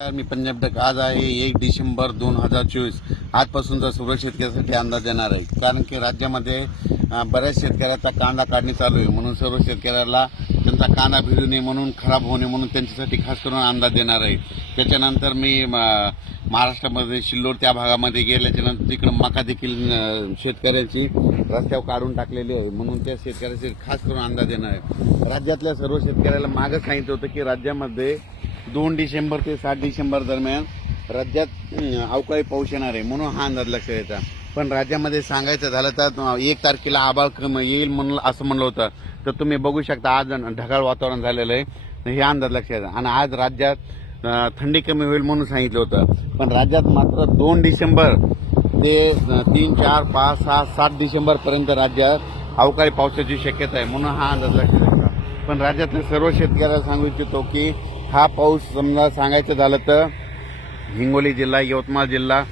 मी Punjab duck आज आहे एक डिसेंबर दोन हजार चोवीस. आजपासूनचा सर्व शेतकऱ्यासाठी अंदाज देणार आहे. कारण की राज्यामध्ये बऱ्याच शेतकऱ्याचा कांदा काढणी चालू आहे. म्हणून सर्व शेतकऱ्याला त्यांचा कांदा भिजू नये म्हणून खराब होऊ नये म्हणून त्यांच्यासाठी खास करून अंदाज देणार आहे. त्याच्यानंतर मी महाराष्ट्रामध्ये सिल्लोड त्या भागामध्ये गेल्याच्यानंतर तिकडं मका देखील शेतकऱ्यांची रस्त्यावर काढून टाकलेली आहे. म्हणून त्या शेतकऱ्याचे खास करून अंदाज देणार आहे. राज्यातल्या सर्व शेतकऱ्याला मागं सांगितलं होतं की राज्यामध्ये दोन डिसेंबर ते सात डिसेंबर दरम्यान राज्यात अवकाळी पाऊस येणार आहे म्हणून हा अंदाज लक्षात येता. पण राज्यामध्ये सांगायचं झालं तर एक तारखेला आबाळ येईल म्हणून असं म्हणलं होतं. तर तुम्ही बघू शकता आज ढगाळ वातावरण झालेलं आहे. हे अंदाज लक्षात येतात आणि आज राज्यात थंडी कमी होईल म्हणून सांगितलं होतं. पण राज्यात मात्र दोन डिसेंबर ते तीन चार पाच सहा सात डिसेंबरपर्यंत राज्यात अवकाळी पावसाची शक्यता आहे म्हणून हा अंदाज लक्षात येतो. पण राज्यातल्या सर्व शेतकऱ्याला सांगू इच्छितो की हा पाऊस समजा सांगायचं झालं तर हिंगोली जिल्हा यवतमाळ जिल्हा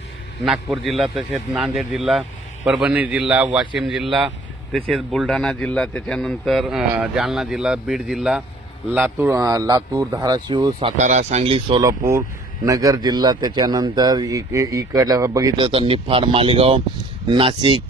नागपूर जिल्हा तसेच नांदेड जिल्हा परभणी जिल्हा वाशिम जिल्हा तसेच बुलढाणा जिल्हा त्याच्यानंतर जालना जिल्हा बीड जिल्हा लातूर लातूर धाराशिव सातारा सांगली सोलापूर नगर जिल्हा त्याच्यानंतर इक इकडल्या बघितलं तर निफाड मालेगाव नाशिक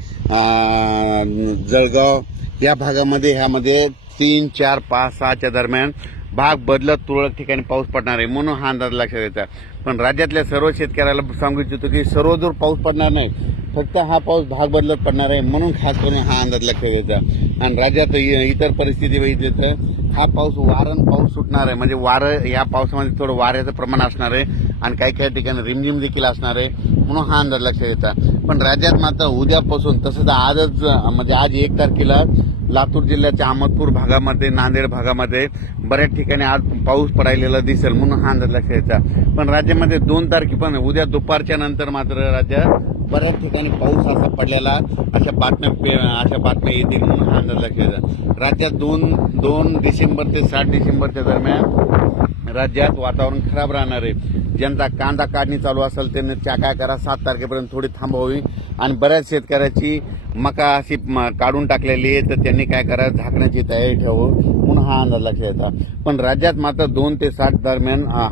जळगाव या भागामध्ये ह्यामध्ये तीन चार पाच सहाच्या दरम्यान भाग बदलत तुरळक ठिकाणी पाऊस पडणार आहे म्हणून हा अंदाज लक्षात येतात पण राज्यातल्या सर्व शेतकऱ्याला सांगू इच्छितो की सर्वदूर पाऊस पडणार नाही. फक्त हा पाऊस भाग बदलत पडणार आहे म्हणून खास करून हा अंदाज लक्षात येतात आणि राज्यात इ- इतर परिस्थिती बघितली तर हा पाऊस वारण पाऊस सुटणार आहे. म्हणजे वारं या पावसामध्ये थोडं वाऱ्याचं प्रमाण असणार आहे आणि काही काही ठिकाणी रिमझिम देखील असणार आहे म्हणून हा अंदाज लक्षात येतात पण राज्यात मात्र उद्यापासून तसंच आजच म्हणजे आज एक तारखेला लातूर जिल्ह्याच्या अहमदपूर भागामध्ये नांदेड भागामध्ये बऱ्याच ठिकाणी आज पाऊस पडायलेला दिसेल म्हणून हा अंदाज लक्षात यायचा पण राज्यामध्ये दोन तारखेपर्यंत उद्या दुपारच्या नंतर मात्र राज्यात बऱ्याच ठिकाणी पाऊस असा पडलेला अशा बातम्या अशा बातम्या येतील म्हणून हा अंदाज लक्षात यायचा राज्यात दोन दोन डिसेंबर ते सात डिसेंबरच्या दरम्यान राज्यात वातावरण खराब राहणार आहे. ज्यांचा कांदा काढणी चालू असेल त्यांनी त्या काय करा सात तारखेपर्यंत थोडी थांबवावी आणि बऱ्याच शेतकऱ्याची मका अशी काढून टाकलेली आहे तर त्यांनी काय करा झाकण्याची तयारी ठेवू म्हणून हा अंदाज लक्षात येतात पण राज्यात मात्र दोन ते सात दरम्यान हा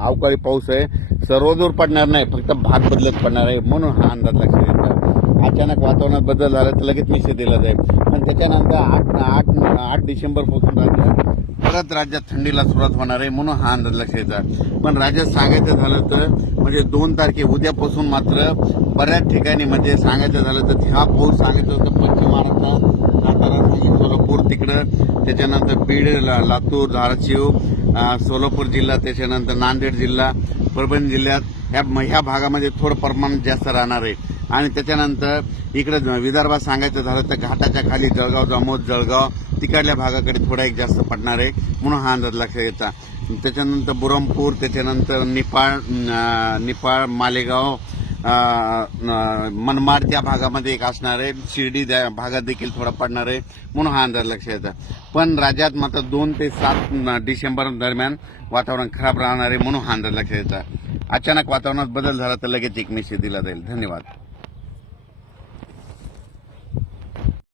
अवकाळी पाऊस आहे. सर्वदूर पडणार नाही फक्त भाग बदलत पडणार आहे म्हणून हा अंदाज लक्षात येतात अचानक वातावरणात बदल झाला तर लगेच निषेध दिला जाईल पण त्याच्यानंतर आठ आठ आठ डिसेंबरपासून राज्यात परत राज्यात थंडीला सुरुवात होणार आहे म्हणून हा अंदाज लक्षात येतात पण राज्यात सांगायचं झालं तर म्हणजे दोन तारखे उद्यापासून मात्र बऱ्याच ठिकाणी म्हणजे सांगायचं झालं तर हा पाऊस सांगायचं होतं पश्चिम महाराष्ट्रात. सातारा सांगली सोलापूर तिकडं. त्याच्यानंतर बीड ला- लातूर धाराशिव सोलापूर जिल्हा त्याच्यानंतर नांदेड जिल्हा परभणी जिल्ह्यात. ह्या ह्या भागामध्ये थोडं प्रमाण जास्त राहणार आहे. आणि त्याच्यानंतर इकडं विदर्भात सांगायचं झालं तर घाटाच्या खाली जळगाव जामोद जळगाव तिकडल्या भागाकडे थोडा एक जास्त पडणार आहे म्हणून हा अंदाज लक्षात येतात त्याच्यानंतर बुरमपूर त्याच्यानंतर निपाळ निपाळ मालेगाव मनमाड त्या भागामध्ये एक असणार आहे. शिर्डी त्या भागात देखील थोडा पडणार आहे म्हणून हा अंदाज लक्षात येतात पण राज्यात मात्र दोन ते सात डिसेंबर दरम्यान वातावरण खराब राहणार आहे म्हणून हा अंदाज लक्षात येतात अचानक वातावरणात बदल झाला तर लगेच एक दिला जाईल. धन्यवाद.